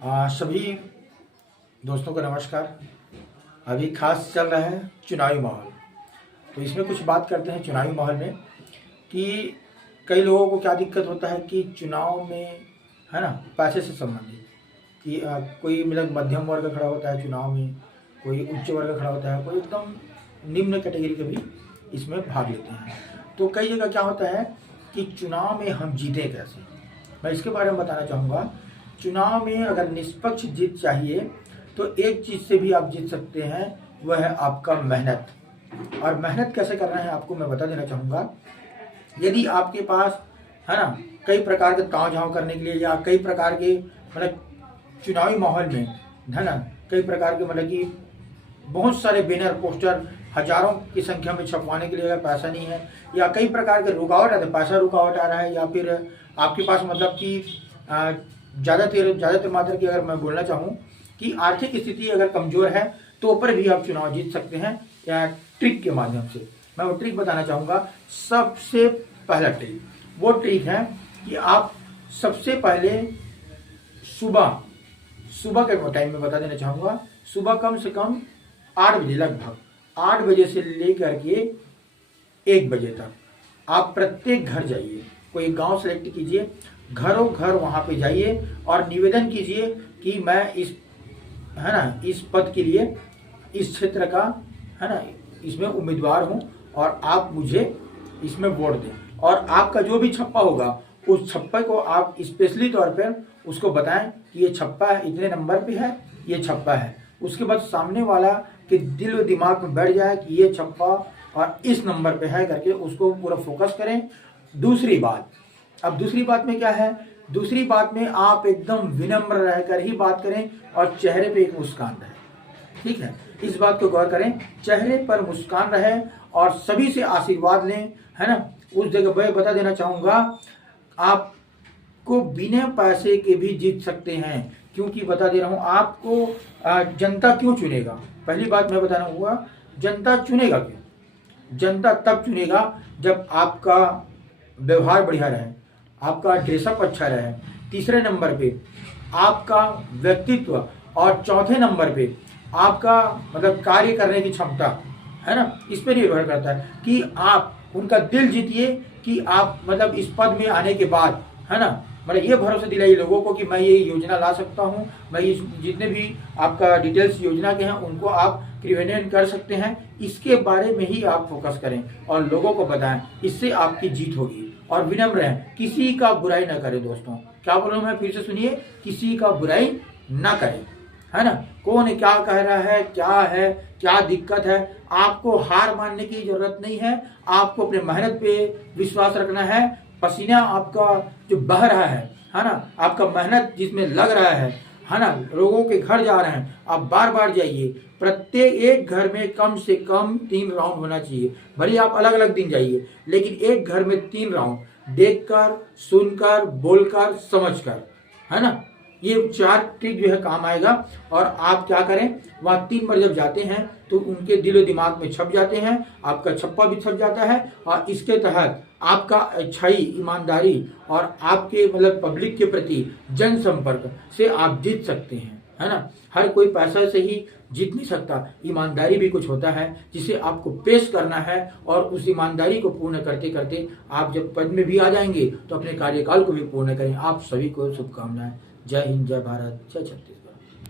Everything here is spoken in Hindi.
सभी दोस्तों को नमस्कार। अभी खास चल रहा है चुनावी माहौल, तो इसमें कुछ बात करते हैं चुनावी माहौल में कि कई लोगों को क्या दिक्कत होता है कि चुनाव में है ना पैसे से संबंधित कि कोई मतलब मध्यम वर्ग खड़ा होता है चुनाव में, कोई उच्च वर्ग खड़ा होता है, कोई एकदम निम्न कैटेगरी के भी इसमें भाग लेते हैं। तो कई जगह क्या होता है कि चुनाव में हम जीते कैसे, मैं इसके बारे में बताना चाहूँगा। चुनाव में अगर निष्पक्ष जीत चाहिए तो एक चीज़ से भी आप जीत सकते हैं, वह है आपका मेहनत। और मेहनत कैसे करना है आपको मैं बता देना चाहूँगा। यदि आपके पास है ना कई प्रकार के ताव झाव करने के लिए या कई प्रकार के मतलब चुनावी माहौल में है ना कई प्रकार के मतलब कि बहुत सारे बैनर पोस्टर हजारों की संख्या में छपवाने के लिए अगर पैसा नहीं है या कई प्रकार के रुकावट आते, पैसा रुकावट आ रहा है या फिर आपके पास मतलब कि ज़्यादातर मात्रा की अगर मैं बोलना चाहूँ कि आर्थिक स्थिति अगर कमज़ोर है तो ऊपर भी आप चुनाव जीत सकते हैं या ट्रिक के माध्यम से। मैं वो ट्रिक बताना चाहूँगा। सबसे पहला ट्रिक वो ट्रिक है कि आप सबसे पहले सुबह के टाइम में बता देना चाहूँगा। सुबह कम से कम 8 बजे, लगभग 8 बजे से लेकर के 1 बजे तक आप प्रत्येक घर जाइए, कोई गांव सेलेक्ट कीजिए, घरों घर वहां पे जाइए और निवेदन कीजिए कि मैं इस पद के लिए इस क्षेत्र का है ना इसमें उम्मीदवार हूं और आप मुझे इसमें वोट दें। और आपका जो भी छप्पा होगा उस छप्पे को आप स्पेशली तौर पर उसको बताएं कि ये छप्पा है, इतने नंबर पे है, ये छप्पा है। उसके बाद सामने वाला के दिल और दिमाग में बैठ जाए कि ये छप्पा और इस नंबर पे है करके उसको पूरा फोकस करें। दूसरी बात में क्या है, दूसरी बात में आप एकदम विनम्र रहकर ही बात करें और चेहरे पे एक मुस्कान रहे। ठीक है, इस बात को गौर करें, चेहरे पर मुस्कान रहे और सभी से आशीर्वाद लें, है ना। उस जगह मैं बता देना चाहूँगा आपको बिना पैसे के भी जीत सकते हैं, क्योंकि बता दे रहा हूँ आपको जनता क्यों चुनेगा। पहली बात मैं बताना हुआ, जनता चुनेगा क्यों? जनता तब चुनेगा जब आपका व्यवहार बढ़िया रहे, आपका ड्रेसअप अच्छा रहे, तीसरे नंबर पे आपका व्यक्तित्व और चौथे नंबर पे आपका मतलब कार्य करने की क्षमता, है ना। इस पर निर्भर करता है कि आप उनका दिल जीतिए कि आप मतलब इस पद में आने के बाद है ना मतलब ये भरोसा दिलाइए लोगों को कि मैं ये योजना ला सकता हूँ, मैं ये जितने भी आपका डिटेल्स योजना के हैं उनको आप क्रियान्वयन कर सकते हैं। इसके बारे में ही आप फोकस करें और लोगों को बताएं, इससे आपकी जीत होगी। और विनम्र रहें, किसी का बुराई ना करें। दोस्तों क्या बोल रहा हूँ मैं, फिर से सुनिए, किसी का बुराई ना करें, है ना। कौन क्या कह रहा है, क्या दिक्कत है, आपको हार मानने की जरूरत नहीं है। आपको अपने मेहनत पे विश्वास रखना है। पसीना आपका जो बह रहा है ना, आपका मेहनत जिसमें लग रहा है ना, लोगों के घर जा रहे हैं, आप बार बार जाइए। प्रत्येक एक घर में कम से कम 3 राउंड होना चाहिए। भले आप अलग अलग दिन जाइए, लेकिन एक घर में 3 राउंड देखकर, सुनकर, बोलकर, समझकर, है ना। ये 4 ट्रिक जो है काम आएगा। और आप क्या करें, वहाँ 3 बार जब जाते हैं तो उनके दिलो दिमाग में छप जाते हैं, आपका छप्पा भी छप जाता है और इसके तहत आपका अच्छाई, ईमानदारी और आपके मतलब पब्लिक के प्रति जनसंपर्क से आप जीत सकते हैं, है ना। हर कोई पैसा से ही जीत नहीं सकता, ईमानदारी भी कुछ होता है जिसे आपको पेश करना है और उस ईमानदारी को पूर्ण करते करते आप जब पद में भी आ जाएंगे तो अपने कार्यकाल को भी पूर्ण करें। आप सभी को शुभकामनाएं। जय हिंद, जय भारत, जय छत्तीसगढ़।